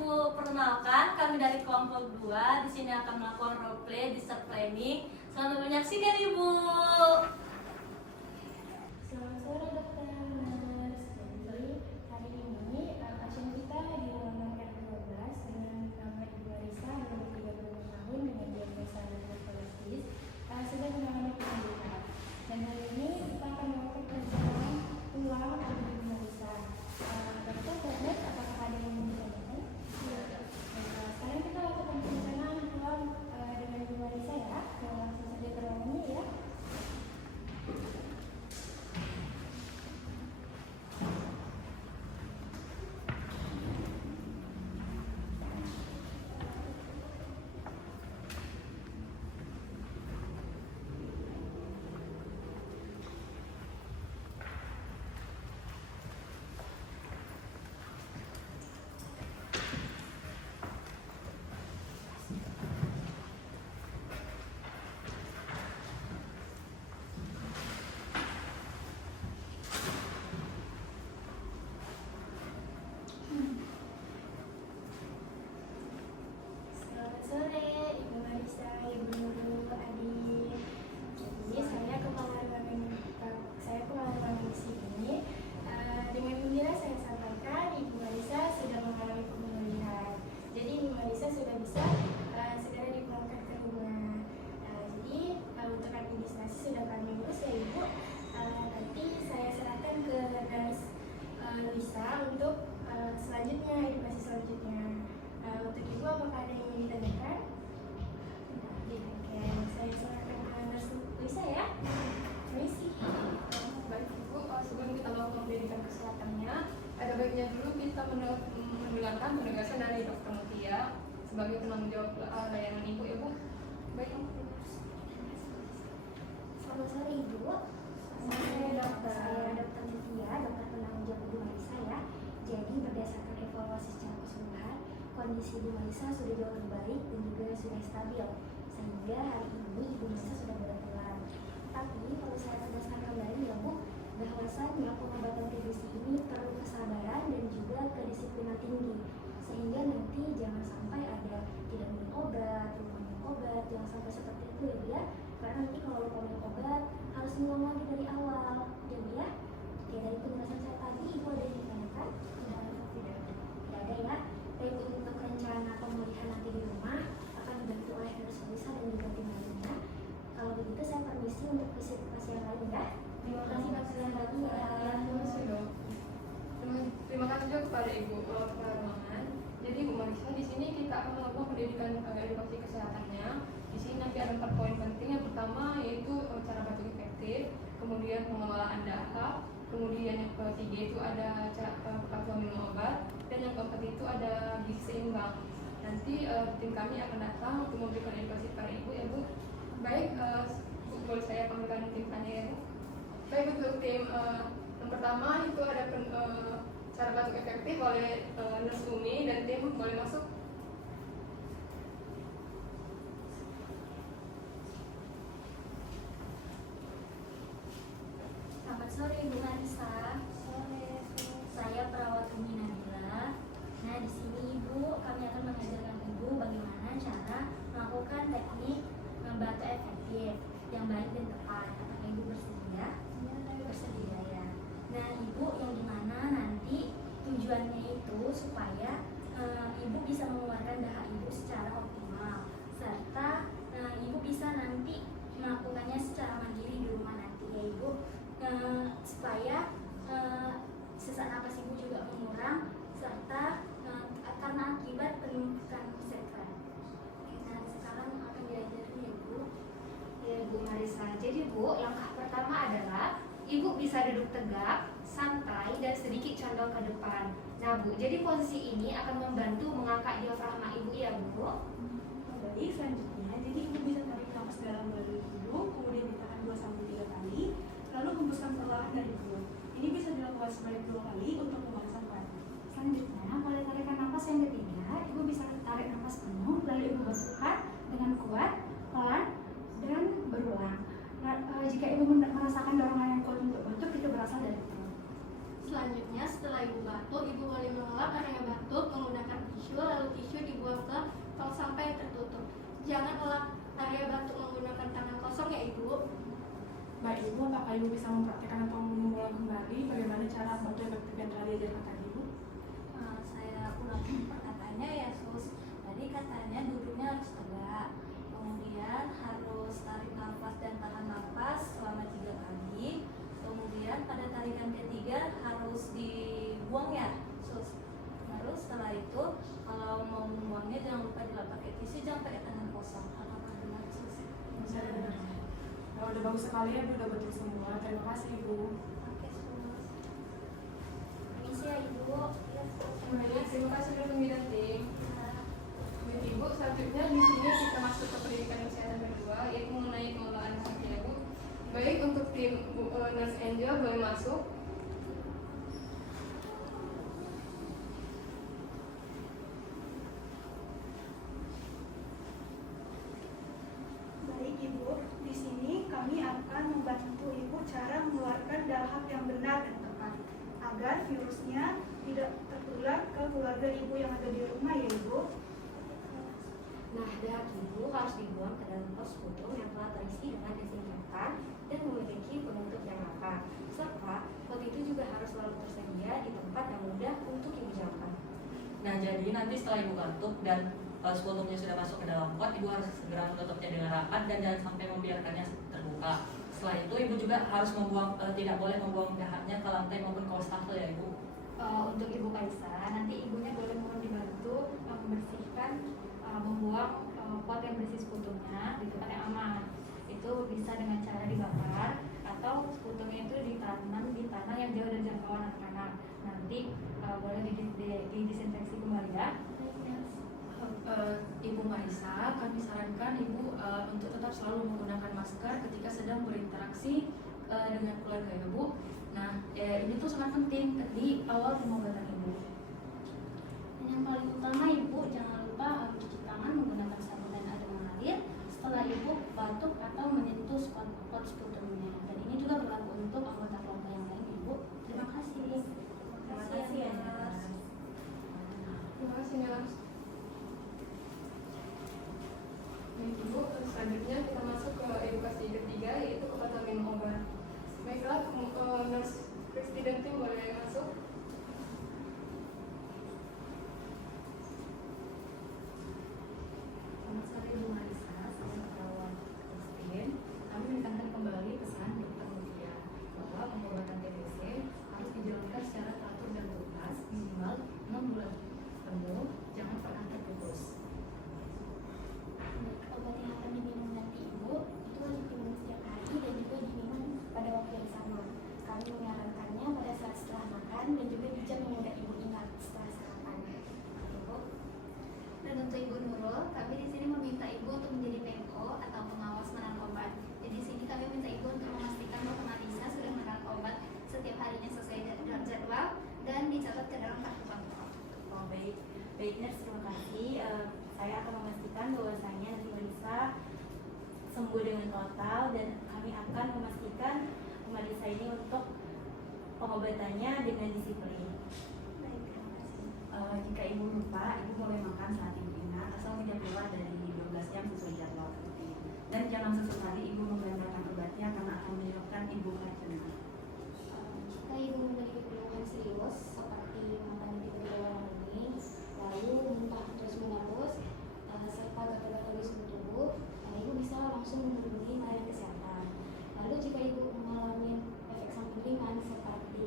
Ibu perkenalkan, kami dari kelompok 2 di sini akan melakukan role play di start planning. Selamat menyaksikan Ibu. Selamat sore dokter Nurse. Jadi hari ini pasien kita di ruangan R12 dengan nama Ibu Marisa umur 36 tahun dengan diagnosa neurokolitis sedang mengalami penyembuhan. Dan hari ini kita akan melakukan perencanaan ulang pada Ibu Marisa. Dokter Tablet, apakah ada yang ingin ditanyakan? Sekarang kita lakukan perencanaan ulang dengan Ibu Marisa ya. Langsung saja ke ruangannya ya. Selamat sore, Ibu Marisa, Ibu Nurul, Adi. Jadi saya kepala ruangan di sini. Dengan gembira saya sampaikan Ibu Marisa sudah mengalami pemulihan. Jadi Ibu Marisa sudah bisa segera dipulangkan ke rumah. Jadi untuk administrasi sudah kami urus ya Ibu. Nanti saya serahkan ke nurse Lisa untuk selanjutnya, edukasi selanjutnya. Untuk Ibu apakah ada yang ingin ditanyakan? Oke, saya serahkan ke nurse Lisa ya. Permisi. Baik Ibu, sebelum kita melakukan pendidikan kesehatannya, ada baiknya dulu kita mendengarkan penegasan dari Dr. Mutia sebagai penanggung jawab layanan Ibu ya Bu. Baik Ibu. Selamat sore Ibu. Saya Dokter Mutia, dokter penanggung jawab Ibu Marisa ya. Jadi berdasarkan evaluasi secara keseluruhan, kondisi Ibu Marisa sudah jauh lebih baik dan juga sudah stabil, sehingga hari ini Ibu Marisa sudah boleh pulang. Tapi perlu saya tegaskan kembali ya Bu, bahwasannya pengobatan TBC ini perlu kesabaran dan juga kedisiplinan tinggi, sehingga nanti jangan sampai ada tidak minum obat, lupa minum obat, jangan sampai seperti itu ya Bu ya. Karena nanti kalau lupa minum obat harus ngulang lagi dari awal, ya Bu ya. Oke, dari penjelasan saya tadi Ibu ada yang ditanyakan? Tidak ada ya. Baik, untuk rencana pemulihan nanti di rumah akan dibantu oleh nurse Lisa dan juga tim lainnya. Kalau begitu saya permisi untuk visit pasien lain ya. Terima kasih dokter yang tadi ya. Terima kasih juga kepada Ibu Kepala Ruangan. Jadi Bu Marisa, di sini kita akan melakukan pendidikan edukasi kesehatannya. Di sini nanti ada 4 poin penting. Yang pertama yaitu cara batuk efektif, kemudian pengelolaan data, kemudian yang ketiga itu ada cara kepatuhan minum obat, dan yang keempat itu ada gizi seimbang. Nanti tim kami akan datang untuk memberikan edukasi kepada Ibu ya Bu. Baik, boleh saya panggilkan tim tanya ya Bu. Baik, untuk tim yang pertama itu ada cara batuk efektif oleh Nurse Umi dan tim boleh masuk. Selamat sore Ibu Marisa. Saya perawat Umi Nabila. Nah, di sini Ibu, kami akan mengajarkan Ibu bagaimana cara melakukan teknik batuk efektif yang baik dan tepat. Apakah Ibu bersedia? Bersedia ya. Nah, Ibu yang dimana nanti tujuannya itu supaya Ibu bisa mengeluarkan dahak Ibu secara optimal, serta Ibu bisa nanti melakukannya secara mandiri di rumah nanti ya Ibu, supaya sesak napas Ibu juga mengurang, serta karena akibat penumpukan sesar. Nah, sekarang akan diajarin ya Bu. Ya Bu Marisa, jadi Bu, langkah pertama adalah Ibu bisa duduk tegak, santai, dan sedikit condong ke depan. Nah Bu, jadi posisi ini akan membantu mengangkat diafragma Ibu ya Bu. Baik, selanjutnya, jadi Ibu bisa tarik nafas dalam melalui hidung, kemudian ditahan 2-3 kali, lalu hembuskan perlahan dari mulut. Ini bisa dilakukan sebanyak 2 kali untuk memaksa pelan. Selanjutnya, pada tarikan nafas yang ketiga, Ibu bisa tarik nafas penuh, lalu Ibu bekukan dengan kuat, pelan, dan berulang. Nah, jika Ibu merasakan dorongan yang kuat untuk batuk, itu berasal dari perut. Selanjutnya, setelah Ibu batuk, Ibu boleh mengelap area batuk menggunakan tisu lalu jangan olah area batuk menggunakan tangan kosong ya Ibu. Baik Ibu, apakah Ibu bisa mempraktikkan atau mengulang kembali bagaimana cara membantu efektif yang telah diajarkan tadi Ibu? Saya ulang perkataannya ya Sus. Tadi katanya duduknya harus tegak, kemudian harus tarik nafas dan tahan nafas selama 3 kali, kemudian pada tarikan ketiga harus dibuang ya Sus. Terus setelah itu kalau mau membuangnya jangan lupa dilap pakai tisu, jangan pakai tangan kosong. Apakah benar Sus? Bisa benar. Nah, udah bagus sekali ya, udah betul semua. Terima kasih Ibu. Oke Sus. Permisi ya Ibu. Ya, Sus. Baik, terima kasih sudah mengirim. Baik Ibu, selanjutnya di sini kita masuk ke pendidikan kesehatan kedua, yaitu mengenai pengelolaan sakit ya Bu. Baik, untuk tim Nurse Angel boleh masuk. Baik Ibu, di sini kami akan membantu Ibu cara mengeluarkan dahak yang benar dan tepat agar virusnya tidak tertular ke keluarga Ibu yang ada di rumah ya Ibu. Nah, dahak Ibu harus dibuang ke dalam pos putung yang telah terisi dengan desinfektan dan memiliki penutup yang rapat. Serta pot itu juga harus selalu tersedia di tempat yang mudah untuk Ibu jangkau. Nah, jadi nanti setelah Ibu kantuk dan sekutupnya sudah masuk ke dalam pot, Ibu harus segera menutupnya dengan rapat dan jangan sampai membiarkannya terbuka. Setelah itu Ibu juga harus membuang, tidak boleh membuang dahaknya ke lantai maupun ke wastafel ya Ibu. Untuk Ibu Kaisa, nanti ibunya boleh mohon dibantu membersihkan, membuang pot yang berisi sekutunya di tempat yang aman. Itu bisa dengan cara dibakar atau sekutunya itu ditanam di tanah yang jauh dari jangkauan anak-anak. Nanti boleh didisinfeksi kembali ya. Ibu Marisa, kami sarankan Ibu untuk tetap selalu menggunakan masker ketika sedang berinteraksi dengan keluarga ya Bu. Nah, ini tuh sangat penting di awal pengobatan Ibu. Dan yang paling utama Ibu jangan lupa mencuci tangan menggunakan sabun dan air mengalir setelah Ibu batuk atau menyentuh spot sputumnya. Dan ini juga berlaku untuk anggota keluarga yang lain Ibu. Terima kasih. Terima kasih ya Nurse. Terima kasih Nurse. Baik Ibu, selanjutnya kita masuk ke edukasi ketiga, yaitu kepatuhan minum obat. Baiklah, Nurse Kristi dan tim boleh masuk. Selamat sore Ibu Marisa, saya perawat Christine. Kami menekankan kembali pesan Dr. Mutia bahwa pengobatan TBC harus dijalankan secara teratur dan tuntas minimal 6 bulan penuh, jangan pernah terputus. Obat yang akan diminum nanti Ibu itu wajib diminum setiap hari dan juga diminum pada waktu yang sama. Kami menyarankannya pada saat setelah makan dan juga di jam yang mudah Ibu ingat setelah sarapan. Ibu. Dan untuk Ibu Nurul, kami di sini meminta Ibu untuk menjadi PMO atau pengawas menahan obat. Jadi di sini kami minta Ibu untuk memastikan bahwa Marisa sudah menahan obat setiap harinya sesuai dengan jadwal dan dicatat ke dalam kartu kontrol. Oh, baik Nurse, terima kasih. Saya akan memastikan bahwasanya nanti Marisa sembuh dengan total dan kami akan memastikan Marisa ini untuk pengobatannya dengan disiplin. Baik, terima kasih. Jika Ibu lupa, Ibu boleh makan saat Ibu ingat asal tidak lewat dari 12 jam sesuai jadwal rutin. Dan jangan sesekali Ibu membelanjakan obatnya karena akan menyebabkan Ibu keracunan. Jika Ibu memiliki keluhan serius seperti matanya tiba-tiba warna kuning, lalu muntah terus-menerus, serta gatal-gatal di seluruh tubuh, Ibu bisa langsung menghubungi layanan kesehatan. Lalu jika Ibu mengalami efek samping ringan seperti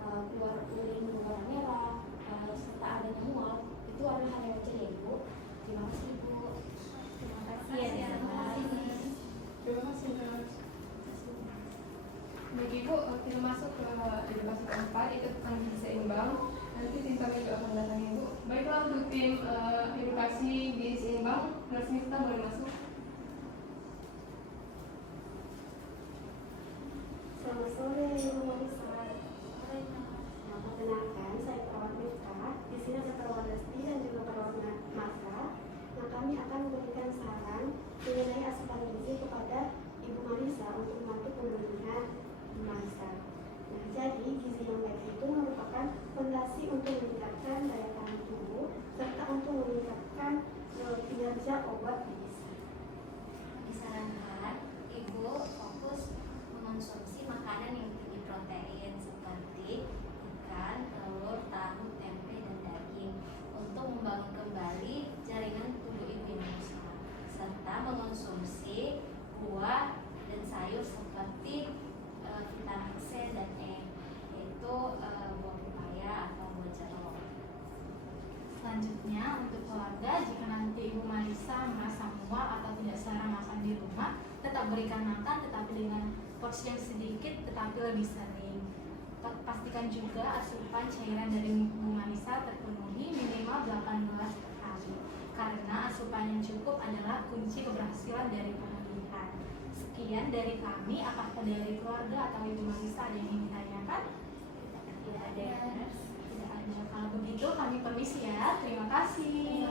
keluar urin berwarna merah, serta adanya mual, itu adalah hal yang wajar ya Ibu. Terima kasih Ibu. Terima kasih ya Nurse. Terima kasih Nurse. Baik Ibu, kita masuk ke edukasi keempat, itu tentang gizi seimbang. Nanti tim kami juga akan datang Ibu. Baiklah, untuk tim edukasi gizi seimbang, Nurse Mifta boleh masuk. Selamat sore Ibu Marisa. Nah, perkenalkan saya perawat Mifta. Di sini ada perawat Lesti dan juga perawat Marta. Nah, kami akan memberikan saran mengenai asupan gizi kepada Ibu Marisa untuk membantu penurunan Marisa. Nah, jadi gizi yang baik itu merupakan fondasi untuk meningkatkan daya tahan tubuh serta untuk meningkatkan kinerja obat di gizi. selanjutnya untuk keluarga, jika nanti Ibu Marisa merasa mual atau tidak selera makan di rumah, tetap berikan makan tetapi dengan porsi yang sedikit tetapi lebih sering. Pastikan juga asupan cairan dari Bu Marisa terpenuhi minimal 8 gelas per hari, karena asupan yang cukup adalah kunci keberhasilan dari pemulihan. Sekian dari kami. Apakah dari keluarga atau Ibu Marisa ada yang ingin ditanyakan? Tidak ada. Tidak ada. Kalau begitu kami permisi ya. Terima kasih.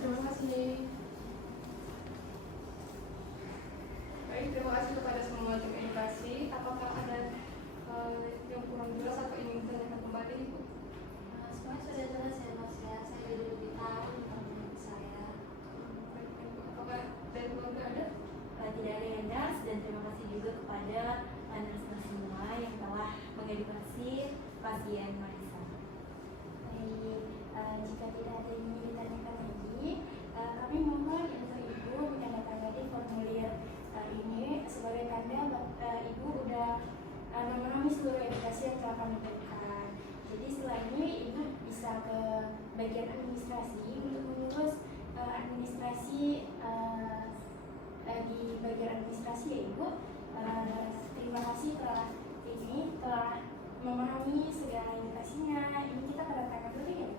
Terima kasih. Baik, terima kasih kepada semua tim edukasi. Apakah ada yang kurang jelas atau ingin ditanyakan kembali, Ibu? Semuanya sudah jelas ya Mas ya. Saya jadi lebih tahu tentang menurut saya. Apakah dari keluarga ada? Tidak ada yang das, dan terima kasih juga kepada narasumber semua yang telah mengedukasi pasien Marisa. Baik, jika tidak ada yang ingin ditanyakan lagi, kami mohon untuk Ibu menandatangani formulir ini sebagai tanda Ibu sudah memahami seluruh edukasi yang telah kami berikan. Jadi setelah ini Ibu bisa ke bagian administrasi untuk mengurus administrasi di bagian administrasi ya Ibu. Terima kasih telah memahami segala edukasinya. Ini kita pada tanggal dulu ya.